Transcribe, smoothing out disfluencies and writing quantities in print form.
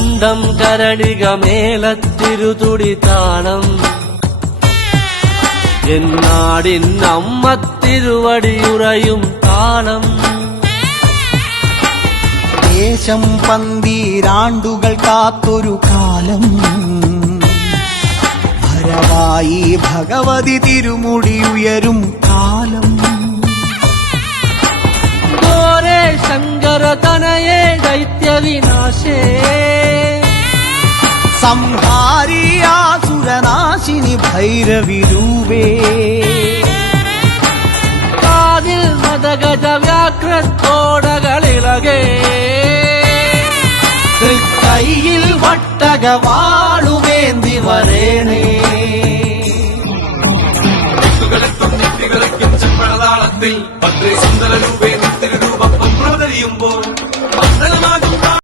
തുണ്ടം കരടിക മേളത്തിരുതുടി താളം എന്നാടിൻ അമ്മ തിരുവടിയുറയും താളം ദേശം പന്തീരാണ്ടുകൾ കാത്തൊരു കാലം ഭരവായി ഭഗവതി തിരുമുടി ഉയരും കാലം ഗോരേ ശങ്കര തനയേ ദൈത്യവിനാശേ സംഹാരിയാസുരനാശിനി ഭൈരവിരൂപേ കാതിൽ മദഗജ വ്യാഘ്രത്തോടകളിളകേ കൈയിൽ വട്ടകവാളുവേന്തി വരേണേ ചെമ്പഴതാളത്തിൽ ഭദ്രേ സുന്ദര രൂപേ നിത്യരൂപം പ്രവതരിയുമ്പോൾ